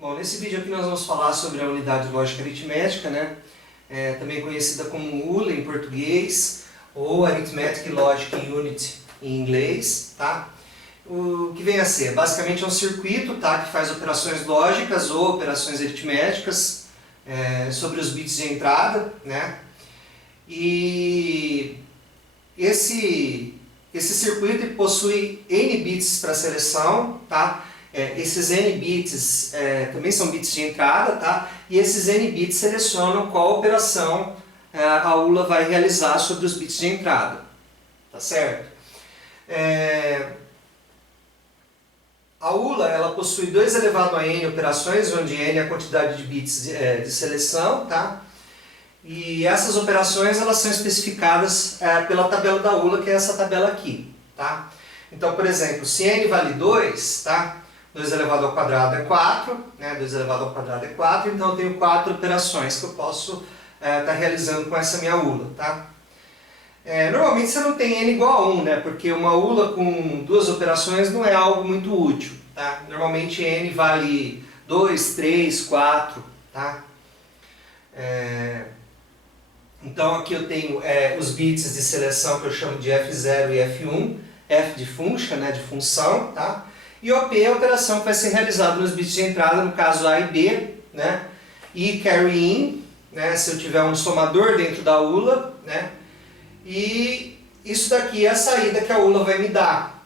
Bom, nesse vídeo aqui nós vamos falar sobre a unidade lógica aritmética, né? Também conhecida como ULA em português, ou Arithmetic Logic Unit em inglês, tá? O que vem a ser? Basicamente é um circuito, tá? Que faz operações lógicas ou operações aritméticas sobre os bits de entrada, né? E esse circuito possui N bits para seleção, tá? Esses N bits também são bits de entrada, tá? E esses N bits selecionam qual operação a ULA vai realizar sobre os bits de entrada, tá certo? A ULA ela possui 2 elevado a N operações, onde N é a quantidade de bits de seleção, tá? E essas operações elas são especificadas pela tabela da ULA, que é essa tabela aqui, tá? Então, por exemplo, se N vale 2, tá? 2 elevado ao quadrado é 4, né? 2 elevado ao quadrado é 4, então eu tenho 4 operações que eu posso estar realizando com essa minha ULA, tá? Normalmente você não tem N igual a 1, né? Porque uma ULA com 2 operações não é algo muito útil, tá? Normalmente N vale 2, 3, 4, tá? Então aqui eu tenho os bits de seleção que eu chamo de F0 e F1, F de function, né? De função, tá? E OP é a operação que vai ser realizada nos bits de entrada, no caso A e B, né? E carry in, né? Se eu tiver um somador dentro da ULA, né? E isso daqui é a saída que a ULA vai me dar,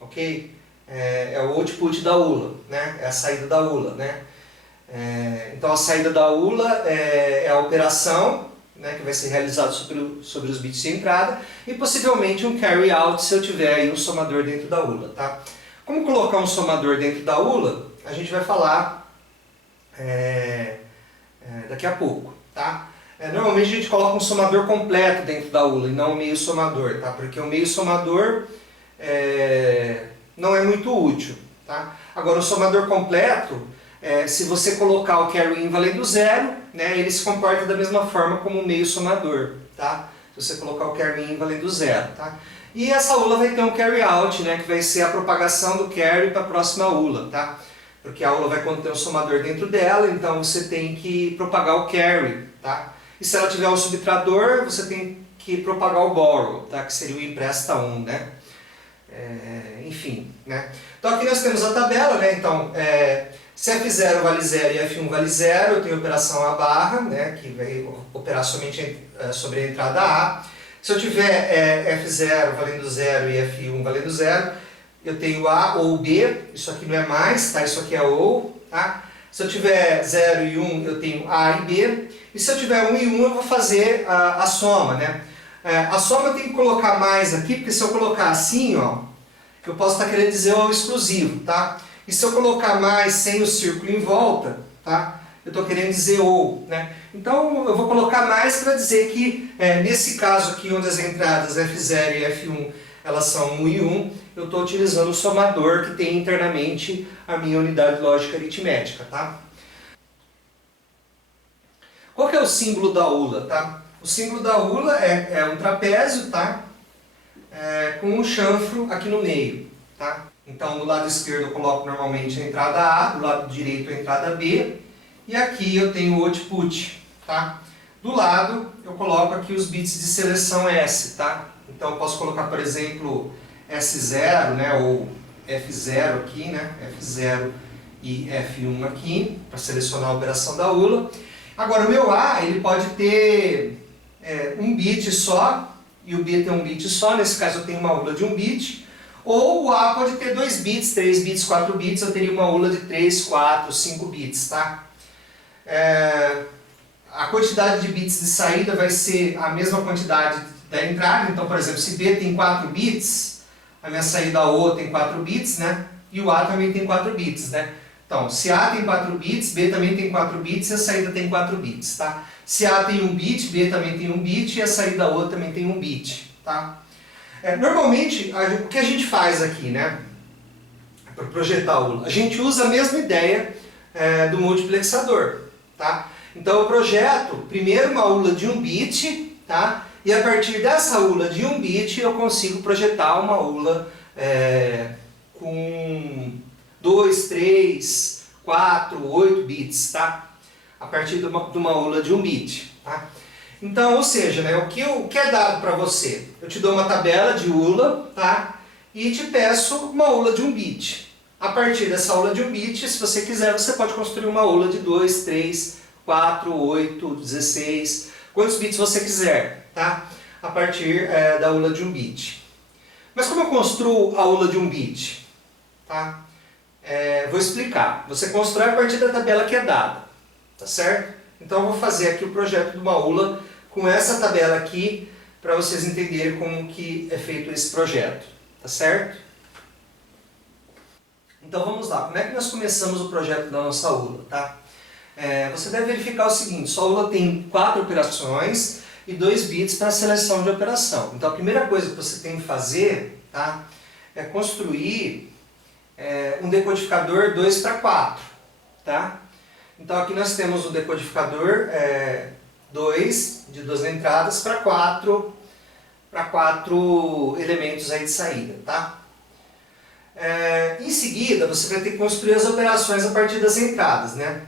ok? É o output da ULA, né? É a saída da ULA, né? Então a saída da ULA é a operação, né, que vai ser realizada sobre os bits de entrada e possivelmente um carry out se eu tiver aí um somador dentro da ULA, tá? Como colocar um somador dentro da ULA, a gente vai falar daqui a pouco, tá? Normalmente a gente coloca um somador completo dentro da ULA e não um meio somador, tá? Porque o meio somador não é muito útil, tá? Agora o somador completo, se você colocar o carry in valendo 0, né, ele se comporta da mesma forma como o meio somador, tá? Se você colocar o carry in valendo 0, tá? E essa ULA vai ter um carry out, né, que vai ser a propagação do carry para a próxima ULA, tá? Porque a ULA vai conter um somador dentro dela, então você tem que propagar o carry, tá? E se ela tiver um subtrador, você tem que propagar o borrow, tá? Que seria o empresta 1, né? Enfim, né? Então aqui nós temos a tabela, né? Então, se F0 vale 0 e F1 vale 0, eu tenho a operação A barra, né? Que vai operar somente sobre a entrada A. Se eu tiver F0 valendo 0 e F1 valendo 0, eu tenho A ou B, isso aqui não é mais, tá? Isso aqui é ou, tá? Se eu tiver 0 e 1, eu tenho A e B. E se eu tiver 1 e 1, eu vou fazer a soma, né? A soma eu tenho que colocar mais aqui, porque se eu colocar assim, ó, eu posso estar querendo dizer o exclusivo, tá? E se eu colocar mais sem o círculo em volta, tá? Eu estou querendo dizer ou, né? Então eu vou colocar mais para dizer que nesse caso aqui, onde as entradas F0 e F1 elas são 1 e 1, eu estou utilizando o somador que tem internamente a minha unidade lógica aritmética, tá? Qual que é o símbolo da ULA, tá? O símbolo da ULA é um trapézio, tá? Com um chanfro aqui no meio, tá? Então do lado esquerdo eu coloco normalmente a entrada A, do lado direito a entrada B, e aqui eu tenho o output, tá? Do lado eu coloco aqui os bits de seleção S, tá? Então eu posso colocar, por exemplo, S0, né? Ou F0 aqui, né? F0 e F1 aqui, para selecionar a operação da ULA. Agora o meu A, ele pode ter um bit só, e o B tem um bit só, nesse caso eu tenho uma ULA de 1 bit, ou o A pode ter 2 bits, 3 bits, 4 bits, eu teria uma ULA de 3, 4, 5 bits, tá? A quantidade de bits de saída vai ser a mesma quantidade da entrada, então, por exemplo, se B tem 4 bits, a minha saída O tem 4 bits, né? E o A também tem 4 bits, né? Então, se A tem 4 bits, B também tem 4 bits e a saída tem 4 bits, tá? Se A tem 1 bit, B também tem 1 bit e a saída O também tem 1 bit, tá? Normalmente, o que a gente faz aqui, né? Para projetar a ULA, a gente usa a mesma ideia do multiplexador, tá? Então eu projeto primeiro uma ULA de 1 bit, tá? E a partir dessa ULA de 1 bit eu consigo projetar uma ULA com 2, 3, 4, 8 bits, tá? A partir de uma ULA de 1 bit, tá? Então, ou seja, né, o que é dado para você? Eu te dou uma tabela de ULA, tá? E te peço uma ULA de 1 bit. A partir dessa ULA de 1 bit, se você quiser, você pode construir uma ULA de 2, 3, 4, 8, 16, quantos bits você quiser, tá? A partir da ULA de 1 bit. Mas como eu construo a ULA de 1 bit? Tá? Vou explicar. Você constrói a partir da tabela que é dada, tá certo? Então eu vou fazer aqui o projeto de uma ULA com essa tabela aqui para vocês entenderem como que é feito esse projeto, tá certo? Então vamos lá, como é que nós começamos o projeto da nossa ULA, tá? Você deve verificar o seguinte, sua ULA tem 4 operações e 2 bits para seleção de operação. Então a primeira coisa que você tem que fazer, tá, é construir um decodificador 2/4, tá? Então aqui nós temos o decodificador 2 de 2 entradas para 4 elementos aí de saída, tá? Em seguida você vai ter que construir as operações a partir das entradas, né?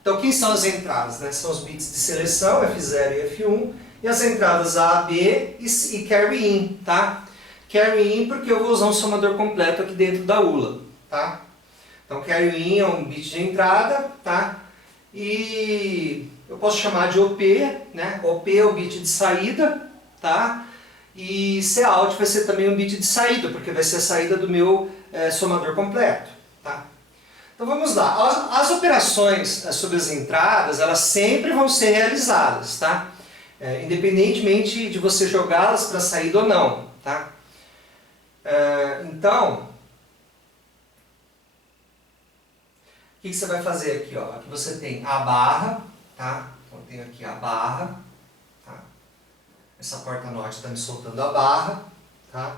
Então quem são as entradas, né? São os bits de seleção, F0 e F1, e as entradas A, B e carry in, tá? Carry in porque eu vou usar um somador completo aqui dentro da ULA, tá? Então carry in é um bit de entrada, tá? E eu posso chamar de OP, né? OP é o bit de saída, tá? E Cout vai ser também um bit de saída, porque vai ser a saída do meu somador completo, tá? Então vamos lá. As operações sobre as entradas, elas sempre vão ser realizadas, tá? Independentemente de você jogá-las para saída ou não, tá? Então, o que você vai fazer aqui? Ó? Aqui você tem a barra, tá? Então eu tenho aqui a barra, tá? Essa porta-note está me soltando a barra, tá?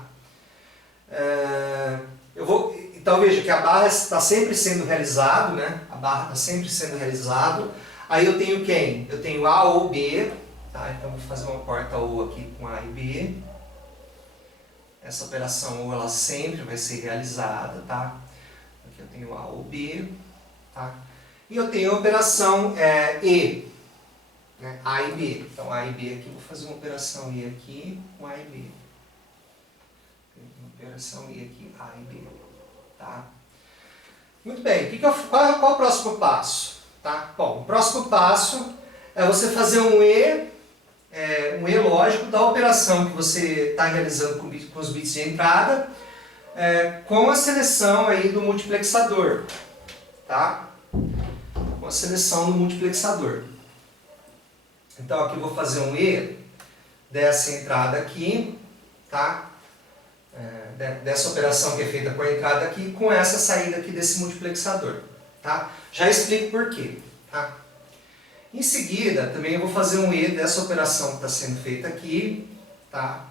Então veja que a barra está sempre sendo realizado, né? A barra está sempre sendo realizado. Aí eu tenho quem? Eu tenho A ou B, tá? Então vou fazer uma porta ou aqui com A e B. Essa operação ou ela sempre vai ser realizada, tá? Aqui eu tenho A ou B, tá? E eu tenho a operação E, né? A e B. Então A e B aqui, vou fazer uma operação E aqui com A e B. Uma operação E aqui, A e B, tá? Muito bem, qual é o próximo passo? Tá? Bom, o próximo passo é você fazer um E lógico da operação que você está realizando com os bits de entrada, com a seleção aí do multiplexador, tá? Com a seleção do multiplexador. Então aqui eu vou fazer um E dessa entrada aqui, tá? Dessa operação que é feita com a entrada aqui, com essa saída aqui desse multiplexador, tá? Já explico por quê, tá? Em seguida, também eu vou fazer um E dessa operação que está sendo feita aqui, tá?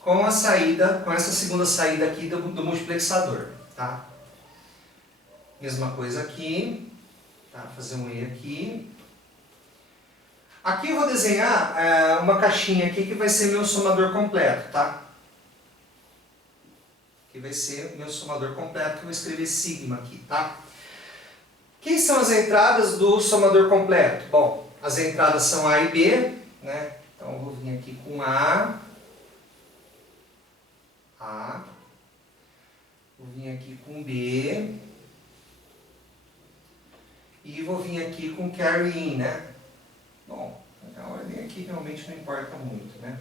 Com a saída, com essa segunda saída aqui do multiplexador, tá? Mesma coisa aqui, tá? Fazer um E aqui. Aqui eu vou desenhar uma caixinha aqui que vai ser meu somador completo, tá? Que vai ser meu somador completo, que eu vou escrever sigma aqui, tá? Quem são as entradas do somador completo? Bom, as entradas são A e B, né? Então eu vou vir aqui com A, vou vir aqui com B, e vou vir aqui com carry in, né? Bom, a ordem aqui realmente não importa muito, né?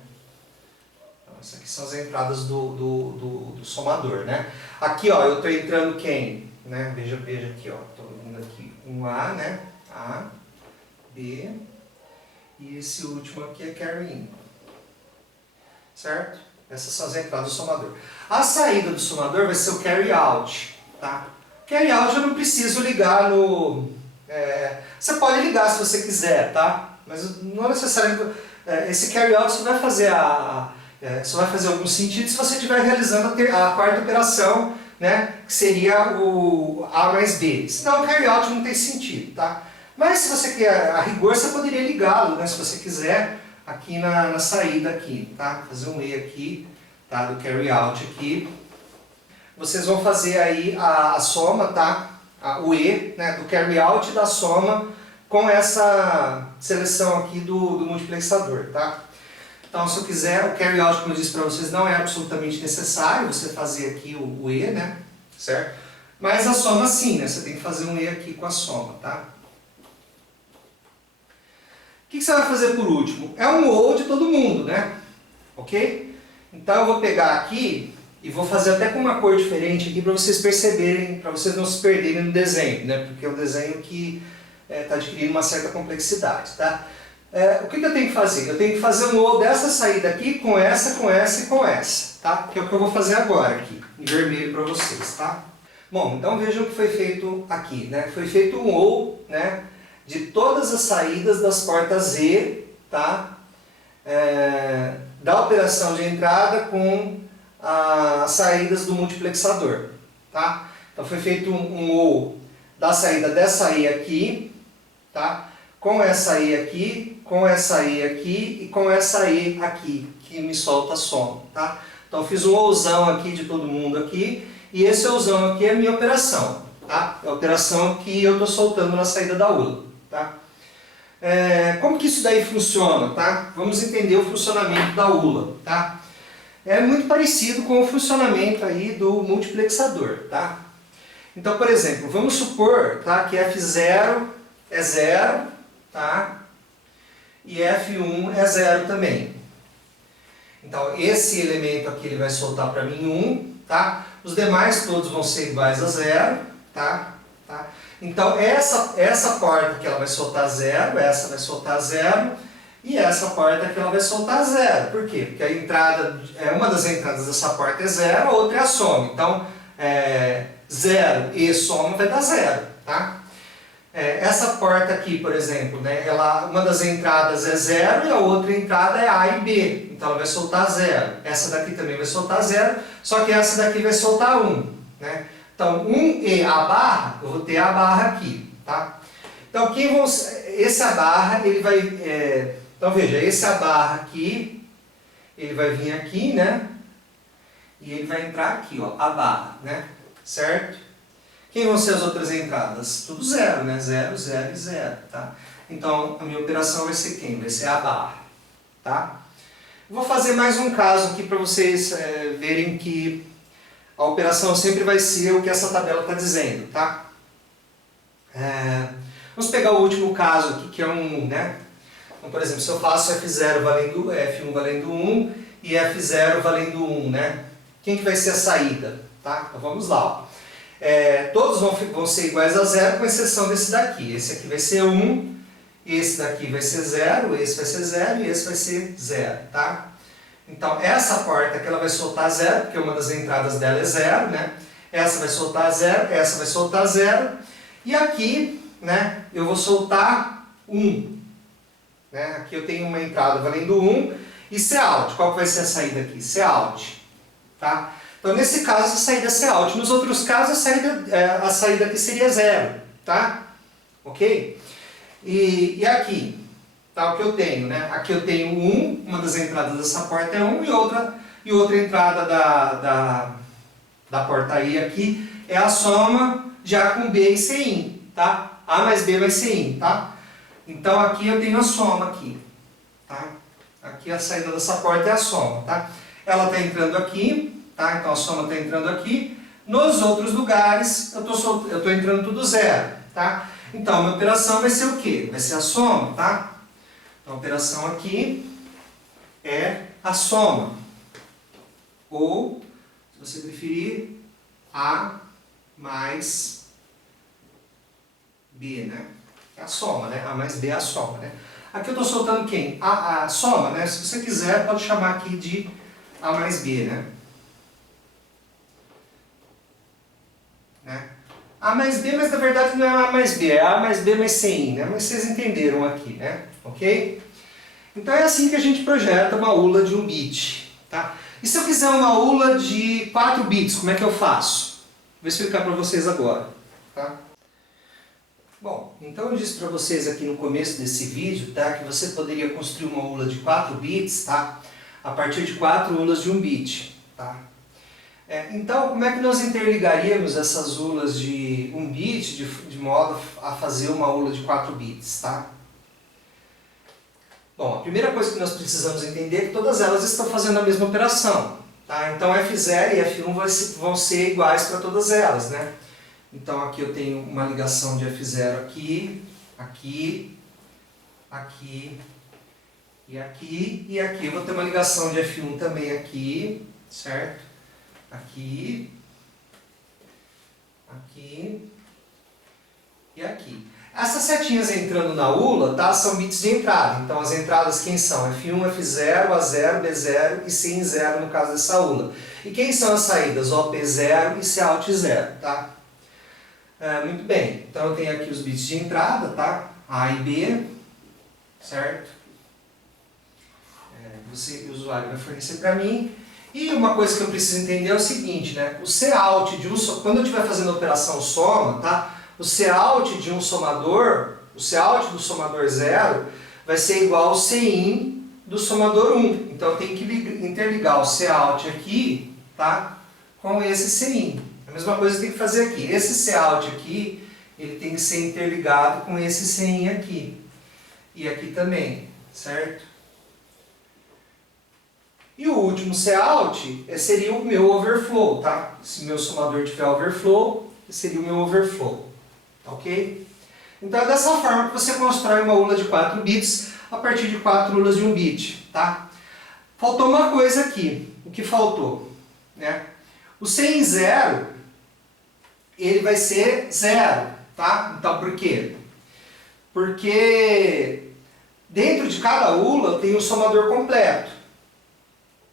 Então, essas aqui são as entradas do somador, né? Aqui, ó, eu estou entrando quem? Né? Veja aqui, ó, estou vindo aqui com A, né? A, B, e esse último aqui é carry in, certo? Essas são as entradas do somador. A saída do somador vai ser o carry out, tá? Carry out eu não preciso ligar no... você pode ligar se você quiser, tá? Mas não é necessário... esse carry out só vai fazer só vai fazer algum sentido se você estiver realizando a quarta operação, né? Que seria o A mais B. Senão o carry out não tem sentido, tá? Mas se você quer, a rigor, você poderia ligá-lo, né? Se você quiser, aqui na saída aqui, tá? Fazer um E aqui, tá? Do carry out aqui. Vocês vão fazer aí a soma, tá? o E, né, do carry out da soma com essa seleção aqui do multiplexador, tá? Então, se eu quiser, o carry out, como eu disse para vocês, não é absolutamente necessário você fazer aqui o E, né? Certo? Mas a soma sim, né? Você tem que fazer um E aqui com a soma, tá? O que você vai fazer por último? É um OU de todo mundo, né? Ok? Então eu vou pegar aqui e vou fazer até com uma cor diferente aqui para vocês perceberem, para vocês não se perderem no desenho, né? Porque é um desenho que está adquirindo uma certa complexidade, tá? O que eu tenho que fazer? Eu tenho que fazer um OU dessa saída aqui com essa, com essa e com essa, tá? Que é o que eu vou fazer agora aqui, em vermelho para vocês, tá? Bom, então vejam o que foi feito aqui, né? Foi feito um OU, né, de todas as saídas das portas E, tá? Da operação de entrada com as saídas do multiplexador, tá? Então foi feito um OU da saída dessa E aqui, tá? Com essa E aqui, com essa E aqui e com essa E aqui, que me solta a soma, tá? Então eu fiz um OUzão aqui de todo mundo aqui, e esse OUzão aqui é a minha operação, tá? É a operação que eu estou soltando na saída da ULA, tá? Como que isso daí funciona, tá? Vamos entender o funcionamento da ULA, tá? É muito parecido com o funcionamento aí do multiplexador, tá? Então, por exemplo, vamos supor, tá, que F0 é 0, tá? E F1 é 0 também. Então, esse elemento aqui ele vai soltar para mim 1, tá? Os demais todos vão ser iguais a 0, tá? Então, essa porta aqui ela vai soltar 0, essa vai soltar 0, e essa porta aqui ela vai soltar 0. Por quê? Porque a entrada, uma das entradas dessa porta é 0, a outra é a soma. Então, 0 e soma vai dar 0, tá? Essa porta aqui, por exemplo, né, uma das entradas é 0 e a outra entrada é A e B. Então ela vai soltar 0. Essa daqui também vai soltar 0, só que essa daqui vai soltar 1. Né? Então 1 e A barra, eu vou ter A barra aqui. Tá? Então esse A barra, ele vai... então veja, esse A barra aqui, ele vai vir aqui, né? E ele vai entrar aqui, ó, A barra, né? Certo? Quem vão ser as outras entradas? Tudo 0, né? 0, 0 e 0, tá? Então, a minha operação vai ser quem? Vai ser a barra, tá? Vou fazer mais um caso aqui para vocês verem que a operação sempre vai ser o que essa tabela está dizendo, tá? Vamos pegar o último caso aqui, que é um, né? Então, por exemplo, se eu faço F0 valendo F1 valendo 1 e F0 valendo 1, né? Quem que vai ser a saída? Tá? Então, vamos lá, ó. Todos vão ser iguais a 0, com exceção desse daqui. Esse aqui vai ser 1, esse daqui vai ser 0, esse vai ser 0 e esse vai ser 0, tá? Então, essa porta aqui ela vai soltar 0, porque uma das entradas dela é 0, né? Essa vai soltar 0, essa vai soltar 0, e aqui, né, eu vou soltar 1. Né? Aqui eu tenho uma entrada valendo 1 e Cout. Qual vai ser a saída aqui? Cout, tá? Então, nesse caso, a saída é Cout. Nos outros casos, a saída aqui seria 0, tá? Ok? E aqui, tá? O que eu tenho, né? Aqui eu tenho 1, uma das entradas dessa porta é 1, e outra entrada da porta I aqui é a soma já com B e Cin, tá? A mais B vai ser In, tá? Então, aqui eu tenho a soma aqui, tá? Aqui a saída dessa porta é a soma, tá? Ela está entrando aqui. Tá? Então a soma está entrando aqui. Nos outros lugares eu estou entrando tudo 0. Tá? Então a minha operação vai ser o quê? Vai ser a soma. Tá? Então a operação aqui é a soma. Ou, se você preferir, A mais B. Né? É a soma. Né? A mais B é a soma. Né? Aqui eu estou soltando quem? A soma. Né? Se você quiser, pode chamar aqui de A mais B. Né? A mais B, mas na verdade não é A mais B, é A mais B mais Cin, né? Mas vocês entenderam aqui, né? Ok? Então é assim que a gente projeta uma ULA de 1 bit, tá? E se eu quiser uma ULA de 4 bits, como é que eu faço? Vou explicar para vocês agora, tá? Bom, então eu disse para vocês aqui no começo desse vídeo, tá? Que você poderia construir uma ULA de 4 bits, tá? A partir de 4 ULAs de 1 bit, tá? Então, como é que nós interligaríamos essas ULAs de 1 bit de modo a fazer uma ULA de 4 bits, tá? Bom, a primeira coisa que nós precisamos entender é que todas elas estão fazendo a mesma operação, tá? Então F0 e F1 vão ser iguais para todas elas, né? Então aqui eu tenho uma ligação de F0 aqui, aqui, aqui e aqui, e aqui eu vou ter uma ligação de F1 também aqui, certo? Aqui, aqui e aqui. Essas setinhas entrando na ULA, tá, são bits de entrada. Então as entradas quem são? F1, F0, A0, B0 e C em 0 no caso dessa ULA. E quem são as saídas? OP0 e Cout 0, tá? Muito bem, então eu tenho aqui os bits de entrada, tá? A e B, certo? Você, o usuário, vai fornecer para mim. E uma coisa que eu preciso entender é o seguinte, né? O Cout de quando eu estiver fazendo a operação soma, tá? O Cout de um somador, o Cout do somador 0 vai ser igual ao Cin do somador 1. Então eu tenho que interligar o Cout aqui, tá? Com esse Cin. A mesma coisa que tem que fazer aqui. Esse Cout aqui, ele tem que ser interligado com esse Cin aqui. E aqui também, certo? E o último Cout seria o meu overflow, tá? Se meu somador tiver overflow, seria o meu overflow. Ok? Então é dessa forma que você constrói uma ULA de 4 bits a partir de 4 ULAs de 1 bit, tá? Faltou uma coisa aqui. O que faltou? Né? O C em 0, ele vai ser 0, tá? Então por quê? Porque dentro de cada ULA tem um somador completo.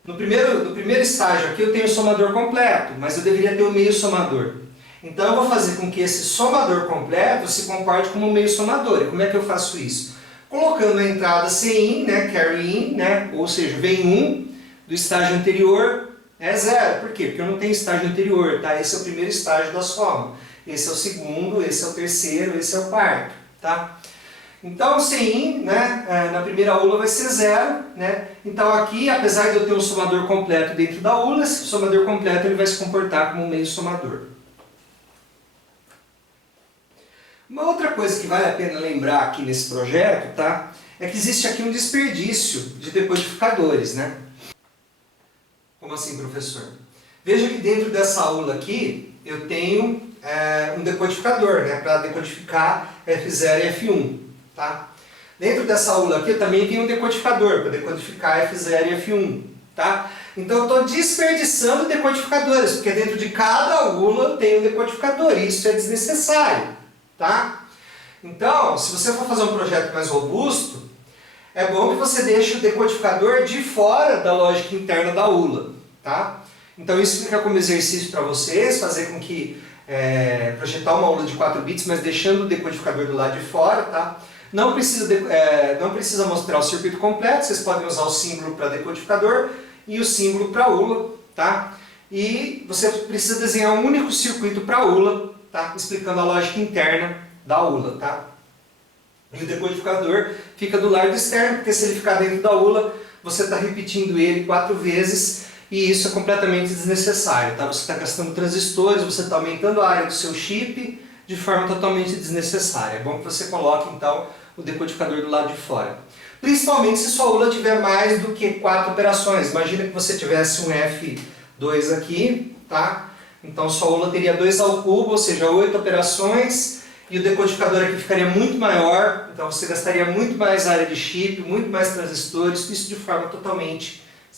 No primeiro estágio aqui eu tenho o somador completo, mas eu deveria ter o meio somador. Então eu vou fazer com que esse somador completo se comporte como um meio somador. E como é que eu faço isso? Colocando a entrada Cin, né, carry in, né, ou seja, vem 1 do estágio anterior, é 0. Por quê? Porque eu não tenho estágio anterior, tá? Esse é o primeiro estágio da soma. Esse é o segundo, esse é o terceiro, esse é o quarto, tá? Então o Cin, né, na primeira ULA vai ser 0, né? Então aqui, apesar de eu ter um somador completo dentro da ULA, esse somador completo ele vai se comportar como um meio somador. Uma outra coisa que vale a pena lembrar aqui nesse projeto, tá, é que existe aqui um desperdício de decodificadores, né? Como assim, professor? Veja que dentro dessa aula aqui eu tenho um decodificador, né, para decodificar F0 e F1, tá? Dentro dessa aula aqui eu também tenho um decodificador para decodificar F0 e F1, tá? Então eu estou desperdiçando decodificadores, porque dentro de cada ULA tem um decodificador, e isso é desnecessário. Tá? Então, se você for fazer um projeto mais robusto, é bom que você deixe o decodificador de fora da lógica interna da ULA. Tá? Então isso fica como exercício para vocês, fazer com que projetar uma ULA de 4 bits, mas deixando o decodificador do lado de fora. Tá? Não precisa mostrar o circuito completo, vocês podem usar o símbolo para decodificador e o símbolo para ULA. Tá? E você precisa desenhar um único circuito para ULA, tá? Explicando a lógica interna da ULA, tá? E o decodificador fica do lado externo, porque se ele ficar dentro da ULA, você está repetindo ele 4 vezes e isso é completamente desnecessário, tá? Você está gastando transistores, você está aumentando a área do seu chip de forma totalmente desnecessária. É bom que você coloque, então, o decodificador do lado de fora. Principalmente se sua ULA tiver mais do que 4 operações. Imagina que você tivesse um F2 aqui, tá? Então sua ULA teria 2 ao cubo, ou seja, 8 operações, e o decodificador aqui ficaria muito maior, então você gastaria muito mais área de chip, muito mais transistores, isso de forma totalmente